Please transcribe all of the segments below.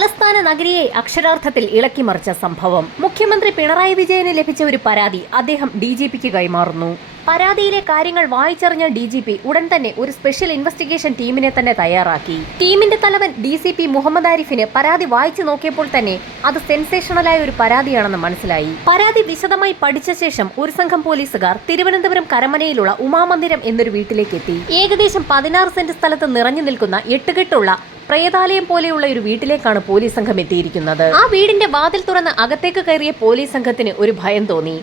തലസ്ഥാന നഗരിയെ അക്ഷരാർത്ഥത്തിൽ ഇളക്കിമറിച്ച സംഭവം. മുഖ്യമന്ത്രി പിണറായി വിജയന് ലഭിച്ച ഒരു പരാതി അദ്ദേഹം ഡി ജി പിക്ക് കൈമാറുന്നു. പരാതിയിലെ കാര്യങ്ങൾ വായിച്ചറിഞ്ഞ ഡി ജി പി ഉടൻ തന്നെ ഒരു സ്പെഷ്യൽ ഇൻവെസ്റ്റിഗേഷൻ ടീമിനെ തന്നെ തയ്യാറാക്കി. ടീമിന്റെ തലവൻ ഡി സി പി മുഹമ്മദ് ആരിഫിന് പരാതി വായിച്ചു നോക്കിയപ്പോൾ തന്നെ അത് സെൻസേഷണലായ ഒരു പരാതിയാണെന്ന് മനസ്സിലായി. പരാതി വിശദമായി പഠിച്ച ശേഷം ഒരു സംഘം പോലീസുകാർ തിരുവനന്തപുരം കരമനയിലുള്ള ഉമാമന്ദിരം എന്നൊരു വീട്ടിലേക്ക് എത്തി. ഏകദേശം പതിനാറ് സെന്റ് സ്ഥലത്ത് നിറഞ്ഞു നിൽക്കുന്ന എട്ടുകെട്ടുള്ള പ്രേതാലയം പോലെയുള്ള ഒരു വീട്ടിലേക്കാണ് പോലീസ് സംഘം എത്തിയിരിക്കുന്നത്. ആ വീടിന്റെ വാതിൽ തുറന്ന് അകത്തേക്ക് കയറിയ പോലീസ് സംഘത്തിന് ഒരു ഭയം തോന്നി.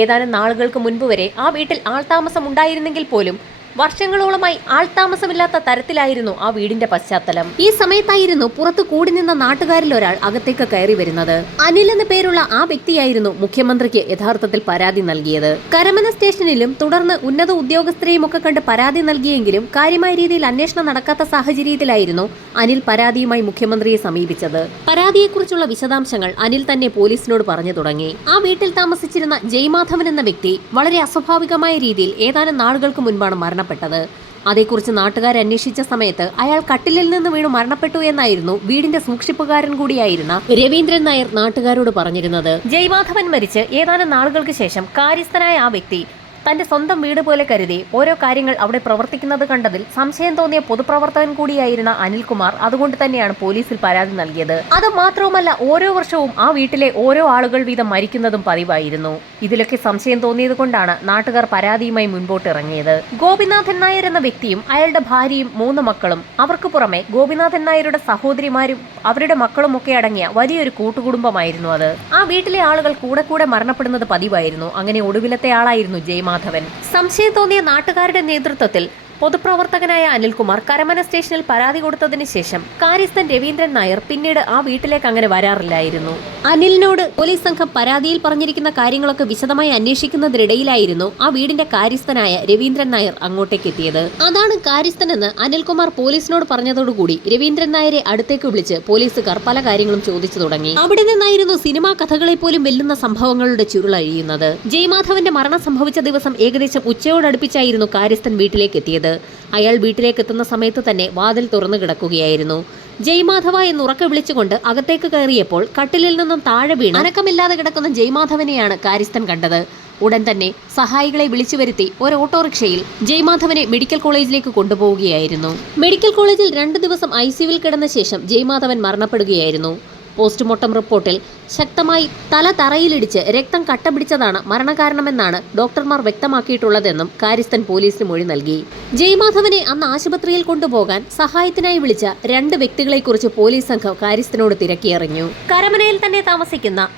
ഏതാനും നാളുകൾക്ക് മുൻപ് വരെ ആ വീട്ടിൽ ആൾതാമസം ഉണ്ടായിരുന്നെങ്കിൽ പോലും വർഷങ്ങളോളമായി ആൾതാമസമില്ലാത്ത തരത്തിലായിരുന്നു ആ വീടിന്റെ പശ്ചാത്തലം. ഈ സമയത്തായിരുന്നു പുറത്തു കൂടി നിന്ന നാട്ടുകാരിൽ ഒരാൾ അകത്തേക്ക് കയറി വരുന്നത്. അനിൽ എന്ന പേരുള്ള ആ വ്യക്തിയായിരുന്നു മുഖ്യമന്ത്രിക്ക് യഥാർത്ഥത്തിൽ പരാതി നൽകിയത്. കരമന സ്റ്റേഷനിലും തുടർന്ന് ഉന്നത ഉദ്യോഗസ്ഥരെയും ഒക്കെ കണ്ട് പരാതി നൽകിയെങ്കിലും കാര്യമായ രീതിയിൽ അന്വേഷണം നടക്കാത്ത സാഹചര്യത്തിലായിരുന്നു അനിൽ പരാതിയുമായി മുഖ്യമന്ത്രിയെ സമീപിച്ചത്. പരാതിയെക്കുറിച്ചുള്ള വിശദാംശങ്ങൾ അനിൽ തന്നെ പോലീസിനോട് പറഞ്ഞു തുടങ്ങി. ആ വീട്ടിൽ താമസിച്ചിരുന്ന ജയ്മാധവൻ എന്ന വ്യക്തി വളരെ അസ്വാഭാവികമായ രീതിയിൽ ഏതാനും നാളുകൾക്ക് മുൻപാണ് മരണപ്പെട്ടത്. അതേക്കുറിച്ച് നാട്ടുകാർ അന്വേഷിച്ച സമയത്ത് അയാൾ കട്ടിലിൽ നിന്ന് വീണു മരണപ്പെട്ടു എന്നായിരുന്നു വീടിന്റെ സൂക്ഷിപ്പുകാരൻ കൂടിയായിരുന്ന രവീന്ദ്രൻ നായർ നാട്ടുകാരോട് പറഞ്ഞിരുന്നത്. ജയ്മാധവൻ മരിച്ച് ഏതാനും നാളുകൾക്ക് ശേഷം കാര്യസ്ഥനായ ആ വ്യക്തി തന്റെ സ്വന്തം വീട് പോലെ കരുതി ഓരോ കാര്യങ്ങൾ അവിടെ പ്രവർത്തിക്കുന്നത് കണ്ടതിൽ സംശയം തോന്നിയ പൊതുപ്രവർത്തകൻ കൂടിയായിരുന്ന അനിൽകുമാർ അതുകൊണ്ട് തന്നെയാണ് പോലീസിൽ പരാതി നൽകിയത്. അത് മാത്രവുമല്ല ഓരോ വർഷവും ആ വീട്ടിലെ ഓരോ ആളുകൾ വീതം മരിക്കുന്നതും പതിവായിരുന്നു. ഇതിലൊക്കെ സംശയം തോന്നിയത് കൊണ്ടാണ് നാട്ടുകാർ പരാതിയുമായി മുൻപോട്ട് ഇറങ്ങിയത്. ഗോപിനാഥൻ നായർ എന്ന വ്യക്തിയും അയാളുടെ ഭാര്യയും മൂന്ന് മക്കളും അവർക്ക് പുറമെ ഗോപിനാഥൻ നായരുടെ സഹോദരിമാരും അവരുടെ മക്കളും ഒക്കെ അടങ്ങിയ വലിയൊരു കൂട്ടുകുടുംബമായിരുന്നു അത്. ആ വീട്ടിലെ ആളുകൾ കൂടെ കൂടെ മരണപ്പെടുന്നത് പതിവായിരുന്നു. അങ്ങനെ ഒടുവിലത്തെ ആളായിരുന്നു ജയമാധവൻ സംശയം തോന്നിയ നാട്ടുകാരുടെ നേതൃത്വത്തിൽ പൊതുപ്രവർത്തകനായ അനിൽകുമാർ കരമന സ്റ്റേഷനിൽ പരാതി കൊടുത്തതിന് ശേഷം കാര്യസ്ഥൻ രവീന്ദ്രൻ നായർ പിന്നീട് ആ വീട്ടിലേക്ക് അങ്ങനെ വരാറില്ലായിരുന്നു. അനിലിനോട് പോലീസ് സംഘം പരാതിയിൽ പറഞ്ഞിരിക്കുന്ന കാര്യങ്ങളൊക്കെ വിശദമായി അന്വേഷിക്കുന്നതിനിടയിലായിരുന്നു ആ വീടിന്റെ കാര്യസ്ഥനായ രവീന്ദ്രൻ നായർ അങ്ങോട്ടേക്ക് എത്തിയത്. അതാണ് കാര്യസ്ഥനെന്ന് അനിൽകുമാർ പോലീസിനോട് പറഞ്ഞതോടുകൂടി രവീന്ദ്രൻ നായരെ അടുത്തേക്ക് വിളിച്ച് പോലീസുകാർ പല കാര്യങ്ങളും ചോദിച്ചു തുടങ്ങി. അവിടെ നിന്നായിരുന്നു സിനിമാ കഥകളെ പോലും വെല്ലുന്ന സംഭവങ്ങളുടെ ചുരുളഴിയുന്നത്. ജയമാധവന്റെ മരണം സംഭവിച്ച ദിവസം ഏകദേശം ഉച്ചയോടടുപ്പിച്ചായിരുന്നു കാര്യസ്ഥൻ വീട്ടിലേക്ക് എത്തിയത്. അയാൾ വീട്ടിലേക്ക് എത്തുന്ന സമയത്ത് തന്നെ വാതിൽ തുറന്നു കിടക്കുകയായിരുന്നു. ജയ്മാധവ ഉറക്കെ വിളിച്ചുകൊണ്ട് അകത്തേക്ക് കയറിയപ്പോൾ കട്ടിലിൽ നിന്നും താഴെ വീണ്. അനക്കമില്ലാതെ കിടക്കുന്ന ജയ്മാധവനെയാണ് കാര്യസ്ഥൻ കണ്ടത്. ഉടൻ തന്നെ സഹായികളെ വിളിച്ചു വരുത്തി ഒരു ഓട്ടോറിക്ഷയിൽ ജയ്മാധവനെ മെഡിക്കൽ കോളേജിലേക്ക് കൊണ്ടുപോവുകയായിരുന്നു. മെഡിക്കൽ കോളേജിൽ രണ്ടു ദിവസം ഐ കിടന്ന ശേഷം ജയ്മാധവൻ മരണപ്പെടുകയായിരുന്നു. പോസ്റ്റ്മോർട്ടം റിപ്പോർട്ടിൽ ശക്തമായി തല തറയിലിടിച്ച് രക്തം കട്ടപിടിച്ചതാണ് മരണകാരണമെന്നാണ് ഡോക്ടർമാർ വ്യക്തമാക്കിയിട്ടുള്ളതെന്നും കാര്യസ്ഥൻ പോലീസിന് മൊഴി നൽകി. ജയമാധവനെ അന്ന് ആശുപത്രിയിൽ കൊണ്ടുപോകാൻ സഹായത്തിനായി വിളിച്ച രണ്ട് വ്യക്തികളെക്കുറിച്ച് പോലീസ് സംഘം കാര്യസ്ഥനോട് തിരക്കിയറിഞ്ഞു. കരമനയിൽ തന്നെ താമസിക്കുന്ന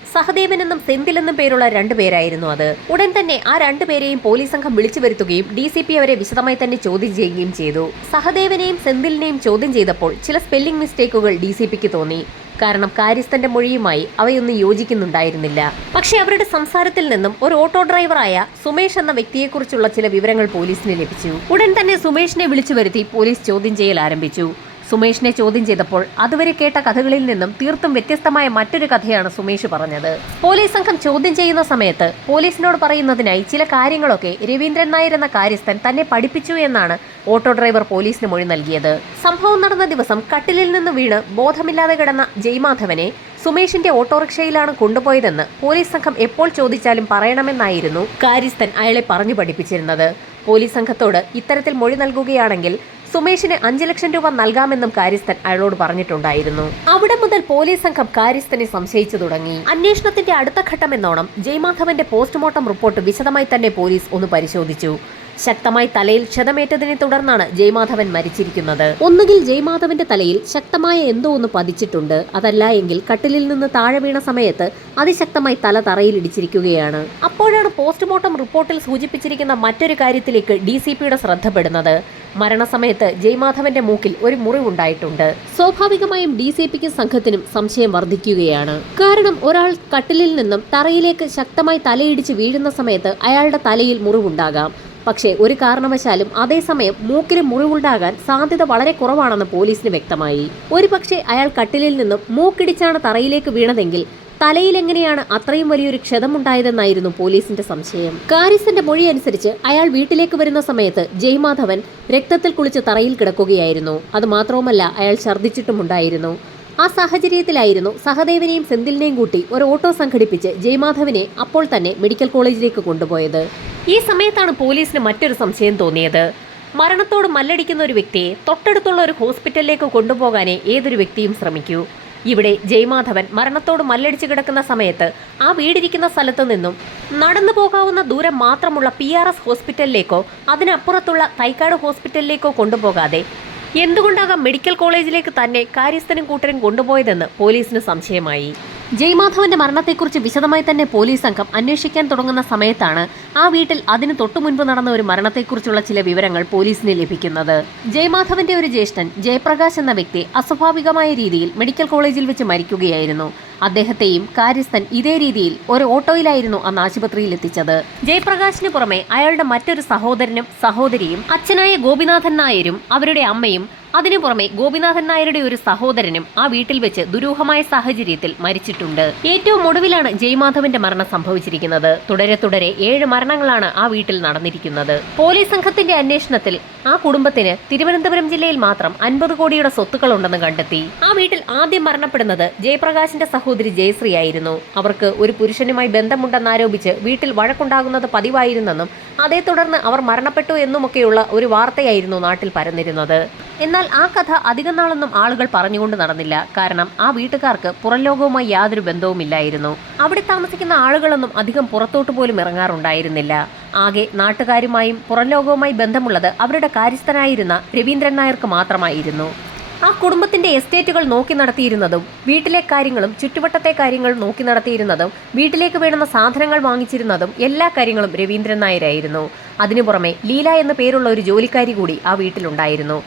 സെന്തിൽ എന്നും പേരുള്ള രണ്ടുപേരായിരുന്നു അത്. ഉടൻ തന്നെ ആ രണ്ടുപേരെയും പോലീസ് സംഘം വിളിച്ചു വരുത്തുകയും ഡി സി പി അവരെ വിശദമായി തന്നെ ചോദ്യം ചെയ്യുകയും ചെയ്തു. സഹദേവനെയും സെന്തിലിനെയും ചോദ്യം ചെയ്തപ്പോൾ ചില സ്പെല്ലിംഗ് മിസ്റ്റേക്കുകൾ ഡി സി പിക്ക് തോന്നി. കാരണം കാര്യസ്ഥന്റെ മൊഴിയുമായി അവയൊന്നും യോജിക്കുന്നുണ്ടായിരുന്നില്ല. പക്ഷെ അവരുടെ സംസാരത്തിൽ നിന്നും ഒരു ഓട്ടോ ഡ്രൈവറായ സുമേഷ് എന്ന വ്യക്തിയെക്കുറിച്ചുള്ള ചില വിവരങ്ങൾ പോലീസിന് ലഭിച്ചു. ഉടൻ തന്നെ സുമേഷിനെ വിളിച്ചു വരുത്തി പോലീസ് ചോദ്യം ചെയ്യൽ ആരംഭിച്ചു. സുമേഷിനെ ചോദ്യം ചെയ്തപ്പോൾ അതുവരെ കേട്ട കഥകളിൽ നിന്നും തീർത്തും വ്യത്യസ്തമായ മറ്റൊരു കഥയാണ് സുമേഷ് പറഞ്ഞത്. പോലീസ് സംഘം ചോദ്യം ചെയ്യുന്ന സമയത്ത് പോലീസിനോട് പറയുന്നതിനായി ചില കാര്യങ്ങളൊക്കെ രവീന്ദ്രൻ നായർ എന്ന കാര്യസ്ഥൻ തന്നെ പഠിപ്പിച്ചു എന്നാണ് ഓട്ടോ ഡ്രൈവർ പോലീസിന് മൊഴി നൽകിയത്. സംഭവം നടന്ന ദിവസം കട്ടിലിൽ നിന്ന് വീണ് ബോധമില്ലാതെ കിടന്ന ജയ്മാധവനെ സുമേഷിന്റെ ഓട്ടോറിക്ഷയിലാണ് കൊണ്ടുപോയതെന്ന് പോലീസ് സംഘം എപ്പോൾ ചോദിച്ചാലും പറയണമെന്നായിരുന്നു കാര്യസ്ഥൻ അയാളെ പറഞ്ഞു പഠിപ്പിച്ചിരുന്നത്. പോലീസ് സംഘത്തോട് ഇത്തരത്തിൽ മൊഴി നൽകുകയാണെങ്കിൽ സുമേഷിന് അഞ്ചു ലക്ഷം രൂപ നൽകാമെന്നും കാര്യസ്ഥൻ അയാളോട് പറഞ്ഞിട്ടുണ്ടായിരുന്നു. അവിടെ മുതൽ പോലീസ് സംഘം കാര്യസ്ഥനെ സംശയിച്ചു തുടങ്ങി. അന്വേഷണത്തിന്റെ അടുത്ത ഘട്ടം എന്നോണം ജയമാധവന്റെ പോസ്റ്റ്മോർട്ടം റിപ്പോർട്ട് വിശദമായി തന്നെ പോലീസ് ഒന്ന് പരിശോധിച്ചു. ശക്തമായി തലയിൽ ക്ഷതമേറ്റതിനെ തുടർന്നാണ് ജയമാധവൻ മരിച്ചിരിക്കുന്നത്. ഒന്നുകിൽ ജയമാധവന്റെ തലയിൽ ശക്തമായ എന്തോ ഒന്ന് പതിച്ചിട്ടുണ്ട്. അതല്ല എങ്കിൽ കട്ടിലിൽ നിന്ന് താഴെ വീണ സമയത്ത് അതിശക്തമായി തല തറയിൽ ഇടിച്ചിരിക്കുകയാണ്. അപ്പോഴാണ് പോസ്റ്റ്മോർട്ടം റിപ്പോർട്ടിൽ സൂചിപ്പിച്ചിരിക്കുന്ന മറ്റൊരു കാര്യത്തിലേക്ക് ഡി സി പിയുടെ ശ്രദ്ധപ്പെടുന്നത്. മരണസമയത്ത് ജയ്മാധവന്റെ മൂക്കിൽ ഒരു മുറിവുണ്ടായിട്ടുണ്ട് സ്വാഭാവികമായും ഡി സി പിക്കും സംഘത്തിനും സംശയം വർദ്ധിക്കുകയാണ്. കാരണം ഒരാൾ കട്ടിലിൽ നിന്നും തറയിലേക്ക് ശക്തമായി തലയിടിച്ച് വീഴുന്ന സമയത്ത് അയാളുടെ തലയിൽ മുറിവുണ്ടാകാം. പക്ഷേ ഒരു കാരണവശാലും അതേസമയം മൂക്കിന് മുറിവുണ്ടാകാൻ സാധ്യത വളരെ കുറവാണെന്ന് പോലീസിന് വ്യക്തമായി. ഒരുപക്ഷെ അയാൾ കട്ടിലിൽ നിന്നും മൂക്കിടിച്ചാണ് തറയിലേക്ക് വീണതെങ്കിൽ തലയിൽ എങ്ങനെയാണ് അത്രയും വലിയൊരു ക്ഷതമുണ്ടായതെന്നായിരുന്നു പോലീസിന്റെ സംശയം. കാരിസിന്റെ മൊഴി അനുസരിച്ച് അയാൾ വീട്ടിലേക്ക് വരുന്ന സമയത്ത് ജയ്മാധവൻ രക്തത്തിൽ കുളിച്ച് തറയിൽ കിടക്കുകയായിരുന്നു. അത് മാത്രവുമല്ല അയാൾ ഛർദ്ദിച്ചിട്ടുമുണ്ടായിരുന്നു. ആ സാഹചര്യത്തിലായിരുന്നു സഹദേവനെയും സെന്തിലിനെയും കൂട്ടി ഒരു ഓട്ടോ സംഘടിപ്പിച്ച് ജയമാധവനെ അപ്പോൾ തന്നെ മെഡിക്കൽ കോളേജിലേക്ക് കൊണ്ടുപോയത്. ഈ സമയത്താണ് പോലീസിന് മറ്റൊരു സംശയം തോന്നിയത്. മരണത്തോട് മല്ലടിക്കുന്ന ഒരു വ്യക്തിയെ തൊട്ടടുത്തുള്ള ഒരു ഹോസ്പിറ്റലിലേക്ക് കൊണ്ടുപോകാനേ ഏതൊരു വ്യക്തിയും ശ്രമിക്കൂ. ഇവിടെ ജയമാധവൻ മരണത്തോട് മല്ലടിച്ച് കിടക്കുന്ന സമയത്ത് ആ വീടിരിക്കുന്ന സ്ഥലത്തു നിന്നും നടന്നു പോകാവുന്ന ദൂരം മാത്രമുള്ള പി ആർ എസ് ഹോസ്പിറ്റലിലേക്കോ അതിനപ്പുറത്തുള്ള തൈക്കാട് ഹോസ്പിറ്റലിലേക്കോ കൊണ്ടുപോകാതെ എന്തുകൊണ്ടാകാം മെഡിക്കൽ കോളേജിലേക്ക് തന്നെ കാര്യസ്ഥനും കൂട്ടരും കൊണ്ടുപോയതെന്ന് പോലീസിന് സംശയമായി. ജയ്മാധവന്റെ മരണത്തെക്കുറിച്ച് വിശദമായി തന്നെ പോലീസ് സംഘം അന്വേഷിക്കാൻ തുടങ്ങുന്ന സമയത്താണ് ആ വീട്ടിൽ അതിനു തൊട്ടു മുൻപ് നടന്ന ഒരു മരണത്തെക്കുറിച്ചുള്ള ചില വിവരങ്ങൾ പോലീസിന് ലഭിക്കുന്നത്. ജയ്മാധവന്റെ ഒരു ജ്യേഷ്ഠൻ ജയപ്രകാശ് എന്ന വ്യക്തി അസ്വാഭാവികമായ രീതിയിൽ മെഡിക്കൽ കോളേജിൽ വെച്ച് മരിക്കുകയായിരുന്നു. അദ്ദേഹത്തെയും കാര്യസ്ഥൻ ഇതേ രീതിയിൽ ഒരു ഓട്ടോയിലായിരുന്നു അന്ന് ആശുപത്രിയിൽ എത്തിച്ചത്. ജയപ്രകാശിന് പുറമെ അയാളുടെ മറ്റൊരു സഹോദരനും സഹോദരിയും അച്ഛനായ ഗോപിനാഥൻ നായരും അവരുടെ അമ്മയും അതിനു പുറമെ ഗോപിനാഥൻ നായരുടെ ഒരു സഹോദരനും ആ വീട്ടിൽ വെച്ച് ദുരൂഹമായ സാഹചര്യത്തിൽ മരിച്ചിട്ടുണ്ട്. ഏറ്റവും ഒടുവിലാണ് ജയ്മാധവന്റെ മരണം സംഭവിച്ചിരിക്കുന്നത്. തുടരെ തുടരെ ഏഴ് മരണങ്ങളാണ് ആ വീട്ടിൽ നടന്നിരിക്കുന്നത്. പോലീസ് സംഘത്തിന്റെ അന്വേഷണത്തിൽ ആ കുടുംബത്തിന് തിരുവനന്തപുരം ജില്ലയിൽ മാത്രം അൻപത് കോടിയുടെ സ്വത്തുക്കൾ ഉണ്ടെന്ന് കണ്ടെത്തി. ആ വീട്ടിൽ ആദ്യം മരണപ്പെടുന്നത് ജയപ്രകാശിന്റെ സഹോദരി ജയശ്രീ ആയിരുന്നു. അവർക്ക് ഒരു പുരുഷനുമായി ബന്ധമുണ്ടെന്നാരോപിച്ച് വീട്ടിൽ വഴക്കുണ്ടാകുന്നത് പതിവായിരുന്നെന്നും അതേ തുടർന്ന് അവർ മരണപ്പെട്ടു എന്നുമൊക്കെയുള്ള ഒരു വാർത്തയായിരുന്നു നാട്ടിൽ പരന്നിരുന്നത്. എന്നാൽ ആ കഥ അധികം നാളൊന്നും ആളുകൾ പറഞ്ഞുകൊണ്ട് നടന്നില്ല. കാരണം ആ വീട്ടുകാർക്ക് പുറം ലോകവുമായി യാതൊരു ബന്ധവുമില്ലായിരുന്നു അവിടെ താമസിക്കുന്ന ആളുകളൊന്നും അധികം പുറത്തോട്ട് പോലും ഇറങ്ങാറുണ്ടായിരുന്നില്ല. ആകെ നാട്ടുകാരുമായും പുറം ലോകവുമായി ബന്ധമുള്ളത് അവരുടെ കാര്യസ്ഥനായിരുന്ന രവീന്ദ്രൻ നായർക്ക് മാത്രമായിരുന്നു. ആ കുടുംബത്തിന്റെ എസ്റ്റേറ്റുകൾ നോക്കി നടത്തിയിരുന്നതും വീട്ടിലെ കാര്യങ്ങളും ചുറ്റുവട്ടത്തെ കാര്യങ്ങൾ നോക്കി നടത്തിയിരുന്നതും വീട്ടിലേക്ക് വേണ്ടുന്ന സാധനങ്ങൾ വാങ്ങിച്ചിരുന്നതും എല്ലാ കാര്യങ്ങളും രവീന്ദ്രൻ നായരായിരുന്നു. അതിനു പുറമെ ലീല എന്ന പേരുള്ള ഒരു ജോലിക്കാരി കൂടി ആ വീട്ടിലുണ്ടായിരുന്നു.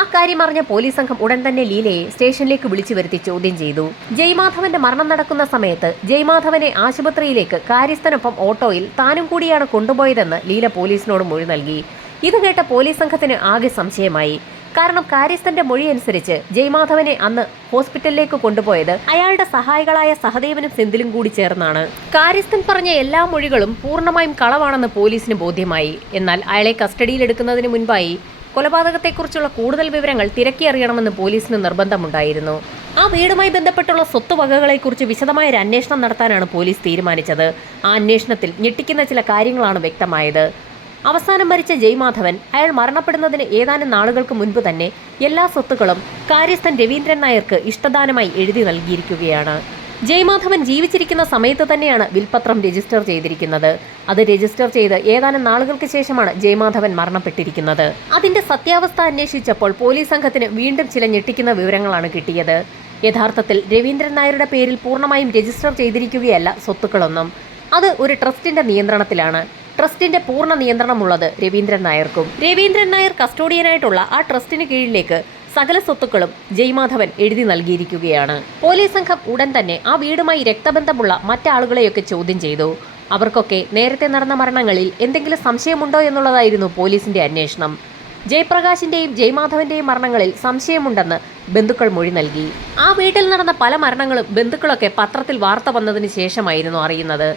ആ കാര്യം അറിഞ്ഞ പോലീസ് സംഘം ഉടൻ തന്നെ ലീലയെ സ്റ്റേഷനിലേക്ക് വിളിച്ചു വരുത്തി ചോദ്യം ചെയ്തു. ജയ്മാധവന്റെ മരണം നടക്കുന്ന സമയത്ത് ജയ്മാധവനെ ആശുപത്രിയിലേക്ക് കാര്യസ്ഥനൊപ്പം ഓട്ടോയിൽ താനും കൂടിയാണ് കൊണ്ടുപോയതെന്ന് ലീല പോലീസിനോട് മൊഴി നൽകി. ഇത് കേട്ട പോലീസ് സംഘത്തിന് ആകെ സംശയമായി. കാരണം കാര്യസ്ഥന്റെ മൊഴി അനുസരിച്ച് ജയ്മാധവനെ അന്ന് ഹോസ്പിറ്റലിലേക്ക് കൊണ്ടുപോയത് അയാളുടെ സഹായികളായ സഹദേവനും സെന്തിലും കൂടി ചേർന്നാണ്. കാര്യസ്ഥൻ പറഞ്ഞ എല്ലാ മൊഴികളും പൂർണമായും കളവാണെന്ന് പോലീസിന് ബോധ്യമായി. എന്നാൽ അയാളെ കസ്റ്റഡിയിലെടുക്കുന്നതിന് മുൻപായി കൊലപാതകത്തെക്കുറിച്ചുള്ള കൂടുതൽ വിവരങ്ങൾ തിരക്കി അറിയണമെന്ന് പോലീസിന് നിർബന്ധമുണ്ടായിരുന്നു. ആ വീടുമായി ബന്ധപ്പെട്ടുള്ള സ്വത്തുവകകളെക്കുറിച്ച് വിശദമായ ഒരു അന്വേഷണം നടത്താനാണ് പോലീസ് തീരുമാനിച്ചത്. ആ അന്വേഷണത്തിൽ ഞെട്ടിക്കുന്ന ചില കാര്യങ്ങളാണ് വ്യക്തമായത്. അവസാനം മരിച്ച ജയ്മാധവൻ അയാൾ മരണപ്പെടുന്നതിന് ഏതാനും നാളുകൾക്ക് മുൻപ് തന്നെ എല്ലാ സ്വത്തുക്കളും കാര്യസ്ഥൻ രവീന്ദ്രൻ നായർക്ക് ഇഷ്ടദാനമായി എഴുതി നൽകിയിരിക്കുകയാണ്. ജയ്മാധവൻ ജീവിച്ചിരിക്കുന്ന സമയത്ത് തന്നെയാണ് വിൽപത്രം രജിസ്റ്റർ ചെയ്തിരിക്കുന്നത്. അത് രജിസ്റ്റർ ചെയ്ത് ഏതാനും നാളുകൾക്ക് ശേഷമാണ് ജയമാധവൻ മരണപ്പെട്ടിരിക്കുന്നത്. അതിന്റെ സത്യാവസ്ഥ അന്വേഷിച്ചപ്പോൾ പോലീസ് സംഘത്തിന് വീണ്ടും ചില ഞെട്ടിക്കുന്ന വിവരങ്ങളാണ് കിട്ടിയത്. യഥാർത്ഥത്തിൽ രവീന്ദ്രൻ നായരുടെ പേരിൽ പൂർണമായും രജിസ്റ്റർ ചെയ്തിരിക്കുകയല്ല സ്വത്തുക്കളൊന്നും. അത് ഒരു ട്രസ്റ്റിന്റെ നിയന്ത്രണത്തിലാണ്. ട്രസ്റ്റിന്റെ പൂർണ നിയന്ത്രണമുള്ളത് രവീന്ദ്രൻ നായർക്കും. രവീന്ദ്രൻ നായർ കസ്റ്റോഡിയനായിട്ടുള്ള ആ ട്രസ്റ്റിന് കീഴിലേക്ക് സകല സ്വത്തുക്കളും ജയ്മാധവൻ എഴുതി നൽകിയിരിക്കുകയാണ്. പോലീസ് സംഘം ഉടൻ തന്നെ ആ വീടുമായി രക്തബന്ധമുള്ള മറ്റാളുകളെയൊക്കെ ചോദ്യം ചെയ്തു. അവർക്കൊക്കെ നേരത്തെ നടന്ന മരണങ്ങളിൽ എന്തെങ്കിലും സംശയമുണ്ടോ എന്നുള്ളതായിരുന്നു പോലീസിന്റെ അന്വേഷണം. ജയപ്രകാശിന്റെയും ജയ്മാധവന്റെയും മരണങ്ങളിൽ സംശയമുണ്ടെന്ന് ബന്ധുക്കൾ മൊഴി നൽകി. ആ വീട്ടിൽ നടന്ന പല മരണങ്ങളും ബന്ധുക്കളൊക്കെ പത്രത്തിൽ വാർത്ത വന്നതിന് ശേഷമായിരുന്നു അറിയുന്നത്.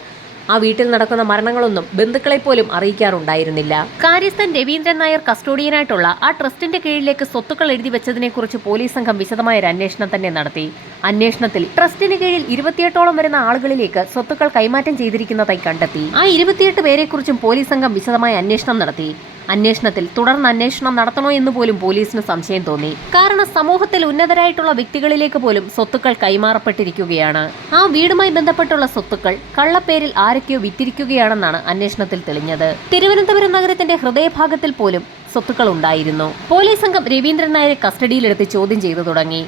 ആ വീട്ടിൽ നടക്കുന്ന മരണങ്ങളൊന്നും ബന്ധുക്കളെ പോലും അറിയിക്കാറുണ്ടായിരുന്നില്ല. കാര്യസ്ഥൻ രവീന്ദ്രൻ നായർ കസ്റ്റോഡിയനായിട്ടുള്ള ആ ട്രസ്റ്റിന്റെ കീഴിലേക്ക് സ്വത്തുക്കൾ എഴുതി വെച്ചതിനെക്കുറിച്ച് പോലീസ് സംഘം വിശദമായ ഒരു അന്വേഷണം തന്നെ നടത്തി. അന്വേഷണത്തിൽ ട്രസ്റ്റിന് കീഴിൽ ഇരുപത്തിയെട്ടോളം വരുന്ന ആളുകളിലേക്ക് സ്വത്തുക്കൾ കൈമാറ്റം ചെയ്തിരിക്കുന്നതായി കണ്ടെത്തി. ആ ഇരുപത്തിയെട്ട് പേരെക്കുറിച്ചും പോലീസ് സംഘം വിശദമായ അന്വേഷണം നടത്തി. അന്വേഷണത്തിൽ തുടർന്ന് അന്വേഷണം നടത്തണോ എന്ന് പോലും പോലീസിന് സംശയം തോന്നി. കാരണം സമൂഹത്തിൽ ഉന്നതരായിട്ടുള്ള വ്യക്തികളിലേക്ക് പോലും സ്വത്തുക്കൾ കൈമാറപ്പെട്ടിരിക്കുകയാണ്. ആ വീടുമായി ബന്ധപ്പെട്ടുള്ള സ്വത്തുക്കൾ കള്ളപ്പേരിൽ ആരൊക്കെയോ വിറ്റിരിക്കുകയാണെന്നാണ് അന്വേഷണത്തിൽ തെളിഞ്ഞത്. തിരുവനന്തപുരം നഗരത്തിന്റെ ഹൃദയഭാഗത്തിൽ പോലും സ്വത്തുക്കൾ ഉണ്ടായിരുന്നു. പോലീസ് സംഘം രവീന്ദ്രൻ നായരെ കസ്റ്റഡിയിലെടുത്ത് ചോദ്യം ചെയ്തു തുടങ്ങി.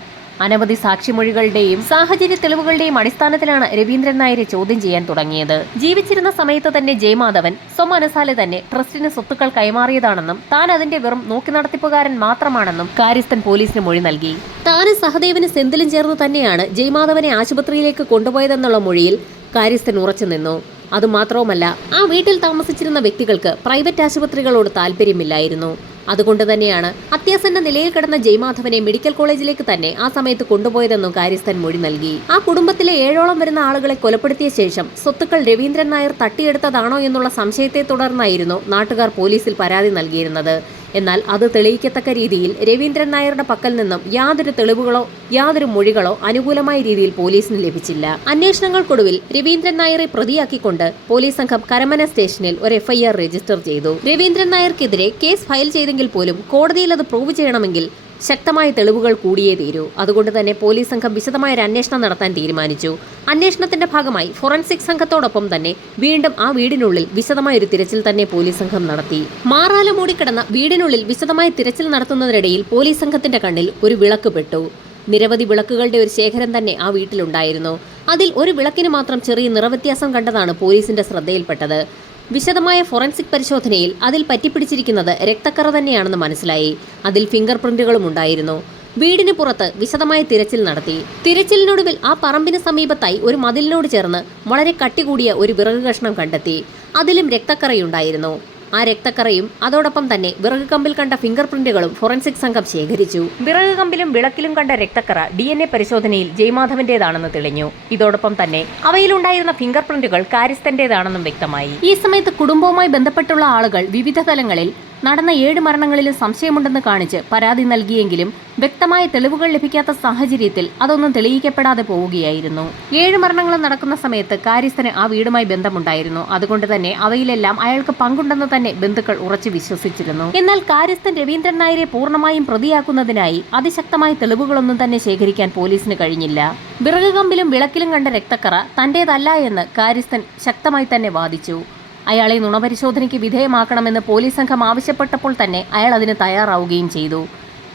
അനവധി സാക്ഷിമൊഴികളുടെയും സാഹചര്യ തെളിവുകളുടെയും അടിസ്ഥാനത്തിലാണ് രവീന്ദ്രൻ നായരെ ചോദ്യം ചെയ്യാൻ തുടങ്ങിയത്. ജീവിച്ചിരുന്ന സമയത്ത് തന്നെ ജയമാധവൻ സ്വമനസാലെ തന്നെ ട്രസ്റ്റിന് സ്വത്തുക്കൾ കൈമാറിയതാണെന്നും താൻ അതിന്റെ വെറും നോക്കി നടത്തിപ്പുകാരൻ മാത്രമാണെന്നും കാര്യസ്ഥൻ പോലീസിന് മൊഴി നൽകി. താനും സഹദേവന് സെന്തിലും ചേർന്ന് തന്നെയാണ് ജയമാധവനെ ആശുപത്രിയിലേക്ക് കൊണ്ടുപോയതെന്നുള്ള മൊഴിയിൽ കാര്യസ്ഥൻ ഉറച്ചുനിന്നു അതുമാത്രവുമല്ല ആ വീട്ടിൽ താമസിച്ചിരുന്ന വ്യക്തികൾക്ക് പ്രൈവറ്റ് ആശുപത്രികളോട് താല്പര്യമില്ലായിരുന്നു അതുകൊണ്ട് തന്നെയാണ് അത്യാസന്ന നിലയിൽ കിടന്ന ജയ്മാധവനെ മെഡിക്കൽ കോളേജിലേക്ക് തന്നെ ആ സമയത്ത് കൊണ്ടുപോയതെന്നും കാര്യസ്ഥൻ മൊഴി നൽകി. ആ കുടുംബത്തിലെ ഏഴോളം വരുന്ന ആളുകളെ കൊലപ്പെടുത്തിയ ശേഷം സ്വത്തുക്കൾ രവീന്ദ്രൻ നായർ തട്ടിയെടുത്തതാണോ എന്നുള്ള സംശയത്തെ തുടർന്നായിരുന്നു നാട്ടുകാർ പോലീസിൽ പരാതി നൽകിയിരുന്നത്. എന്നാൽ അത് തെളിയിക്കത്തക്ക രീതിയിൽ രവീന്ദ്രൻ നായരുടെ പക്കൽ നിന്നും യാതൊരു തെളിവുകളോ യാതൊരു മൊഴികളോ അനുകൂലമായ രീതിയിൽ പോലീസിന് ലഭിച്ചില്ല. അന്വേഷണങ്ങൾക്കൊടുവിൽ രവീന്ദ്രൻ നായരെ പ്രതിയാക്കിക്കൊണ്ട് പോലീസ് സംഘം കരമന സ്റ്റേഷനിൽ ഒരു എഫ്ഐആർ രജിസ്റ്റർ ചെയ്തു. രവീന്ദ്രൻ നായർക്കെതിരെ കേസ് ഫയൽ ചെയ്തെങ്കിൽ പോലും കോടതിയിൽ അത് പ്രൂവ് ചെയ്യണമെങ്കിൽ ശക്തമായ തെളിവുകൾ കൂടിയേ തീരൂ. അതുകൊണ്ട് തന്നെ പോലീസ് സംഘം വിശദമായ ഒരു അന്വേഷണം നടത്താൻ തീരുമാനിച്ചു. അന്വേഷണത്തിന്റെ ഭാഗമായി ഫോറൻസിക് സംഘത്തോടൊപ്പം തന്നെ വീണ്ടും ആ വീടിനുള്ളിൽ വിശദമായ ഒരു തിരച്ചിൽ തന്നെ പോലീസ് സംഘം നടത്തി. മാറാല മൂടിക്കിടന്ന വീടിനുള്ളിൽ വിശദമായ തിരച്ചിൽ നടത്തുന്നതിനിടയിൽ പോലീസ് സംഘത്തിന്റെ കണ്ണിൽ ഒരു വിളക്ക് പെട്ടു. നിരവധി വിളക്കുകളുടെ ഒരു ശേഖരം തന്നെ ആ വീട്ടിലുണ്ടായിരുന്നു. അതിൽ ഒരു വിളക്കിന് മാത്രം ചെറിയ നിറവ്യത്യാസം കണ്ടതാണ് പോലീസിന്റെ ശ്രദ്ധയിൽപ്പെട്ടത്. വിശദമായ ഫോറൻസിക് പരിശോധനയിൽ അതിൽ പറ്റിപ്പിടിച്ചിരിക്കുന്നത് രക്തക്കറ തന്നെയാണെന്ന് മനസ്സിലായി. അതിൽ ഫിംഗർ പ്രിന്റുകളും ഉണ്ടായിരുന്നു. വീടിന് പുറത്ത് വിശദമായ തിരച്ചിൽ നടത്തി. തിരച്ചിലിനൊടുവിൽ ആ പറമ്പിന് സമീപത്തായി ഒരു മതിലിനോട് ചേർന്ന് വളരെ കട്ടികൂടിയ ഒരു വിറക് കഷ്ണം കണ്ടെത്തി. അതിലും രക്തക്കറയുണ്ടായിരുന്നു. ആ രക്തക്കറയും അതോടൊപ്പം തന്നെ വിറക് കമ്പിൽ കണ്ട ഫിംഗർ പ്രിന്റുകളും ഫോറൻസിക് സംഘം ശേഖരിച്ചു. വിറക് കമ്പിലും വിളക്കിലും കണ്ട രക്തക്കറ ഡി എൻ എ പരിശോധനയിൽ ജയമാധവന്റേതാണെന്ന് തെളിഞ്ഞു. ഇതോടൊപ്പം തന്നെ അവയിലുണ്ടായിരുന്ന ഫിംഗർ പ്രിന്റുകൾ കാര്യസ്ഥന്റേതാണെന്നും വ്യക്തമായി. ഈ സമയത്ത് കുടുംബവുമായി ബന്ധപ്പെട്ടുള്ള ആളുകൾ വിവിധ തലങ്ങളിൽ നടന്ന ഏഴ് മരണങ്ങളിലും സംശയമുണ്ടെന്ന് കാണിച്ച് പരാതി നൽകിയെങ്കിലും വ്യക്തമായ തെളിവുകൾ ലഭിക്കാത്ത സാഹചര്യത്തിൽ അതൊന്നും തെളിയിക്കപ്പെടാതെ പോവുകയായിരുന്നു. ഏഴ് മരണങ്ങളും നടക്കുന്ന സമയത്ത് കാര്യസ്ഥന് ആ വീടുമായി ബന്ധമുണ്ടായിരുന്നു. അതുകൊണ്ട് തന്നെ അവയിലെല്ലാം അയാൾക്ക് പങ്കുണ്ടെന്ന് തന്നെ ബന്ധുക്കൾ ഉറച്ചു വിശ്വസിച്ചിരുന്നു. എന്നാൽ കാര്യസ്ഥൻ രവീന്ദ്രൻ നായരെ പൂർണമായും പ്രതിയാക്കുന്നതിനായി അതിശക്തമായ തെളിവുകളൊന്നും തന്നെ ശേഖരിക്കാൻ പോലീസിന് കഴിഞ്ഞില്ല. വിറകുകമ്പിലും വിളക്കിലും കണ്ട രക്തക്കറ തന്റേതല്ല എന്ന് കാര്യസ്ഥൻ ശക്തമായി തന്നെ വാദിച്ചു. അയാളെ നുണപരിശോധനയ്ക്ക് വിധേയമാക്കണമെന്ന് പോലീസ് സംഘം ആവശ്യപ്പെട്ടപ്പോൾ തന്നെ അയാൾ അതിന് തയ്യാറാവുകയും ചെയ്തു.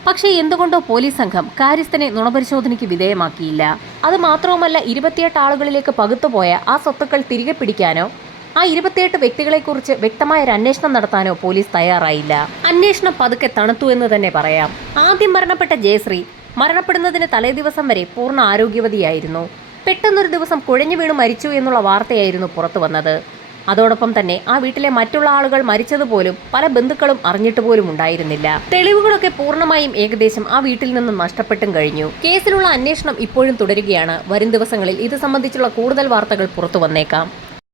പക്ഷേ എന്തുകൊണ്ടോ പോലീസ് സംഘം കാര്യസ്ഥനെ നുണപരിശോധനയ്ക്ക് വിധേയമാക്കിയില്ല. അത് മാത്രവുമല്ല ഇരുപത്തിയെട്ട് ആളുകളിലേക്ക് പകുത്തുപോയ ആ സ്വത്തുക്കൾ തിരികെ പിടിക്കാനോ ആ ഇരുപത്തിയെട്ട് വ്യക്തികളെക്കുറിച്ച് വ്യക്തമായ ഒരു അന്വേഷണം നടത്താനോ പോലീസ് തയ്യാറായില്ല. അന്വേഷണം പതുക്കെ തണുത്തു എന്ന് തന്നെ പറയാം. ആദ്യം മരണപ്പെട്ട ജയശ്രീ മരണപ്പെടുന്നതിന് തലേദിവസം വരെ പൂർണ ആരോഗ്യവതിയായിരുന്നു. പെട്ടെന്നൊരു ദിവസം കുഴഞ്ഞു വീണു മരിച്ചു എന്നുള്ള വാർത്തയായിരുന്നു പുറത്തു വന്നത്. അതോടൊപ്പം തന്നെ ആ വീട്ടിലെ മറ്റുള്ള ആളുകൾ മരിച്ചതുപോലും പല ബന്ധുക്കളും അറിഞ്ഞിട്ട് പോലും ഉണ്ടായിരുന്നില്ല. തെളിവുകളൊക്കെ പൂർണമായും ഏകദേശം ആ വീട്ടിൽ നിന്നും നഷ്ടപ്പെട്ടും കഴിഞ്ഞു. കേസിലുള്ള അന്വേഷണം ഇപ്പോഴും തുടരുകയാണ്. വരും ദിവസങ്ങളിൽ ഇത് സംബന്ധിച്ചുള്ള കൂടുതൽ വാർത്തകൾ പുറത്തു വന്നേക്കാം.